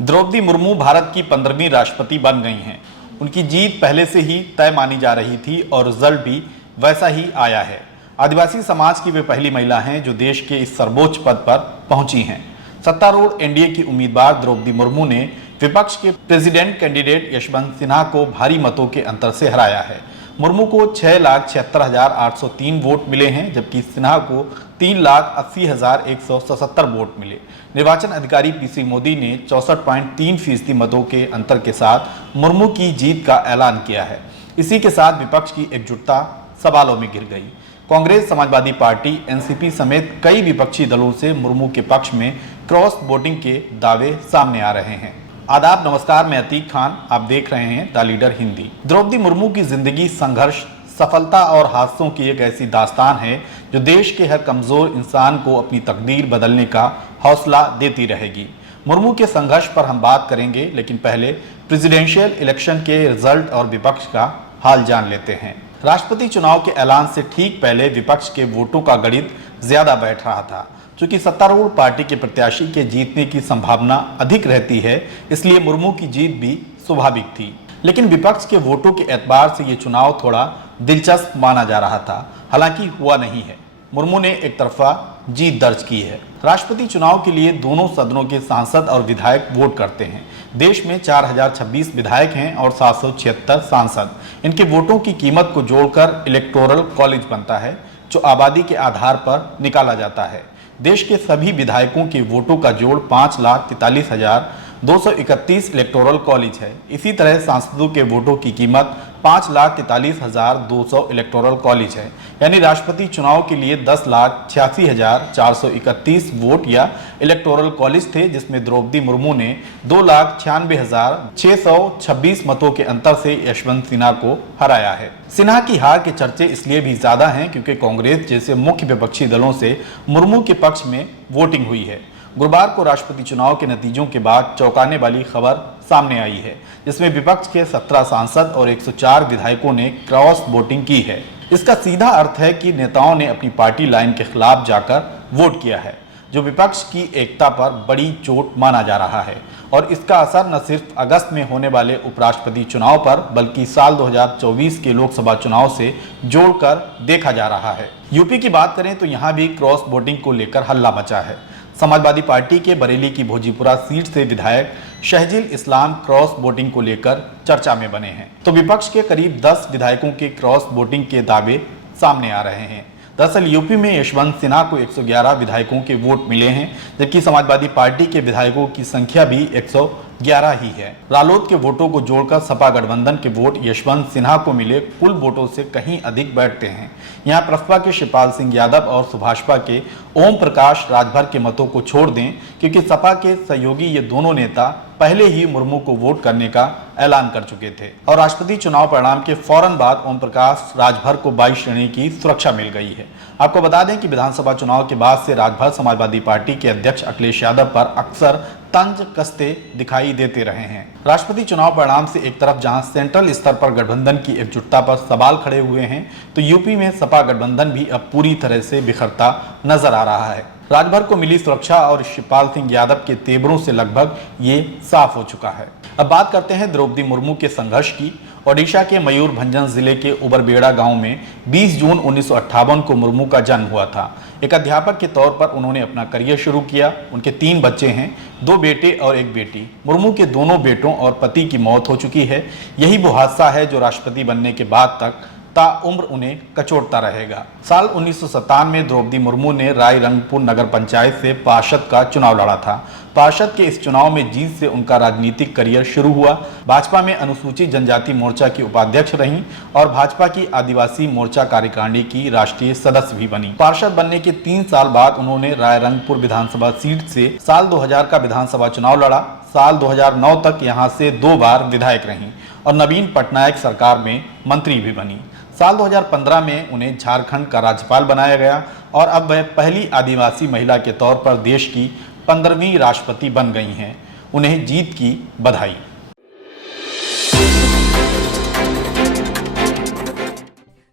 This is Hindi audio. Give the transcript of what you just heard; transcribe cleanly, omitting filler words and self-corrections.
द्रौपदी मुर्मू भारत की 15वीं राष्ट्रपति बन गई हैं। उनकी जीत पहले से ही तय मानी जा रही थी और रिजल्ट भी वैसा ही आया है। आदिवासी समाज की वे पहली महिला हैं जो देश के इस सर्वोच्च पद पर पहुंची हैं। सत्तारूढ़ एनडीए की उम्मीदवार द्रौपदी मुर्मू ने विपक्ष के प्रेसिडेंट कैंडिडेट यशवंत सिन्हा को भारी मतों के अंतर से हराया है। मुर्मू को 6,76,803 वोट मिले हैं, जबकि सिन्हा को 3,80,177 वोट मिले। निर्वाचन अधिकारी पीसी मोदी ने 64.3% मतों के अंतर के साथ मुर्मू की जीत का ऐलान किया है। इसी के साथ विपक्ष की एकजुटता सवालों में घिर गई। कांग्रेस, समाजवादी पार्टी, एनसीपी समेत कई विपक्षी दलों से मुर्मू के पक्ष में क्रॉस वोटिंग के दावे सामने आ रहे हैं। आदाब, नमस्कार, मैं अतीक खान, आप देख रहे हैं द लीडर हिंदी। द्रौपदी मुर्मू की जिंदगी संघर्ष, सफलता और हादसों की एक ऐसी दास्तान है जो देश के हर कमजोर इंसान को अपनी तकदीर बदलने का हौसला देती रहेगी। मुर्मू के संघर्ष पर हम बात करेंगे, लेकिन पहले प्रेसिडेंशियल इलेक्शन के रिजल्ट और विपक्ष का हाल जान लेते हैं। राष्ट्रपति चुनाव के ऐलान से ठीक पहले विपक्ष के वोटों का गणित ज्यादा बैठ रहा था। चूंकि सत्तारूढ़ पार्टी के प्रत्याशी के जीतने की संभावना अधिक रहती है, इसलिए मुर्मू की जीत भी स्वाभाविक थी। लेकिन विपक्ष के वोटों के एतबार से ये चुनाव थोड़ा दिलचस्प माना जा रहा था। हालांकि हुआ नहीं है। मुर्मू ने एक तरफा जीत दर्ज की है। राष्ट्रपति चुनाव के लिए दोनों सदनों के सांसद और विधायक वोट करते हैं। देश में 4,026 विधायक हैं और 776 सांसद। इनके वोटों की कीमत को जोड़कर इलेक्टोरल कॉलेज बनता है, जो आबादी के आधार पर निकाला जाता है। देश के सभी विधायकों के वोटों का जोड़ 5,43,231 इलेक्टोरल कॉलेज है। इसी तरह सांसदों के वोटों की कीमत 5,43,200 इलेक्टोरल कॉलेज है। यानी राष्ट्रपति चुनाव के लिए 10,86,431 वोट या इलेक्टोरल कॉलेज थे, जिसमें द्रौपदी मुर्मू ने 2,96,626 मतों के अंतर से यशवंत सिन्हा को हराया है। सिन्हा की हार के चर्चे इसलिए भी ज्यादा हैं क्योंकि कांग्रेस जैसे मुख्य विपक्षी दलों से मुर्मू के पक्ष में वोटिंग हुई है। गुरुवार को राष्ट्रपति चुनाव के नतीजों के बाद चौंकाने वाली खबर सामने आई है, जिसमें विपक्ष के 17 सांसद और 104 विधायकों ने क्रॉस वोटिंग की है। इसका सीधा अर्थ है कि नेताओं ने अपनी पार्टी लाइन के खिलाफ जाकर वोट किया है, जो विपक्ष की एकता पर बड़ी चोट माना जा रहा है। और इसका असर न सिर्फ अगस्त में होने वाले उपराष्ट्रपति चुनाव पर, बल्कि साल 2024 के लोकसभा चुनाव से जोड़कर देखा जा रहा है। यूपी की बात करें तो यहाँ भी क्रॉस वोटिंग को लेकर हल्ला मचा है। समाजवादी पार्टी के बरेली की भोजीपुरा सीट से विधायक शहजील इस्लाम क्रॉस वोटिंग को लेकर चर्चा में बने हैं, तो विपक्ष के करीब 10 विधायकों के क्रॉस वोटिंग के दावे सामने आ रहे हैं। दरअसल यूपी में यशवंत सिन्हा को 111 विधायकों के वोट मिले हैं, जबकि समाजवादी पार्टी के विधायकों की संख्या भी 111 ही है। रालोद के वोटों को जोड़कर सपा गठबंधन के वोट यशवंत सिन्हा को मिले कुल वोटों से कहीं अधिक बैठते हैं। यहाँ प्रसपा के शिवपाल सिंह यादव और सुभाषपा के ओम प्रकाश राजभर के मतों को छोड़ दें, क्योंकि सपा के सहयोगी ये दोनों नेता पहले ही मुर्मू को वोट करने का ऐलान कर चुके थे। और राष्ट्रपति चुनाव परिणाम के फौरन बाद ओम प्रकाश राजभर को 22 श्रेणी की सुरक्षा मिल गई है। आपको बता दें कि विधानसभा चुनाव के बाद से राजभर समाजवादी पार्टी के अध्यक्ष अखिलेश यादव पर अक्सर तंज कसते दिखाई देते रहे हैं। राष्ट्रपति चुनाव परिणाम से एक तरफ जहां सेंट्रल स्तर पर गठबंधन की एकजुटता पर सवाल खड़े हुए हैं, तो यूपी में सपा गठबंधन भी अब पूरी तरह से बिखरता नजर आ रहा है। राजभर को मिली सुरक्षा और शिवपाल सिंह यादव के तेवरों से लगभग ये साफ हो चुका है। अब बात करते हैं द्रौपदी मुर्मू के संघर्ष की। ओडिशा के मयूरभंजन जिले के उबरबेड़ा गांव में 20 जून 1958 को मुर्मू का जन्म हुआ था। एक अध्यापक के तौर पर उन्होंने अपना करियर शुरू किया। उनके 3 बच्चे हैं, 2 बेटे और 1 बेटी। मुर्मू के दोनों बेटों और पति की मौत हो चुकी है। यही वो हादसा है जो राष्ट्रपति बनने के बाद तक ताउम्र उन्हें कचोटता रहेगा। साल 1997 में द्रौपदी मुर्मू ने रायरंगपुर नगर पंचायत से पार्षद का चुनाव लड़ा था। पार्षद के इस चुनाव में जीत से उनका राजनीतिक करियर शुरू हुआ। भाजपा में अनुसूचित जनजाति मोर्चा की उपाध्यक्ष रहीं और भाजपा की आदिवासी मोर्चा कार्यकारिणी की राष्ट्रीय सदस्य भी बनी। पार्षद बनने के 3 साल बाद उन्होंने रायरंगपुर विधानसभा सीट से साल 2000 का विधानसभा चुनाव लड़ा। साल 2009 तक यहाँ से 2 बार विधायक रहीं और नवीन पटनायक सरकार में मंत्री भी बनी। साल 2015 में उन्हें झारखंड का राज्यपाल बनाया गया और अब वह पहली आदिवासी महिला के तौर पर देश की 15वीं राष्ट्रपति बन गई हैं। उन्हें जीत की बधाई।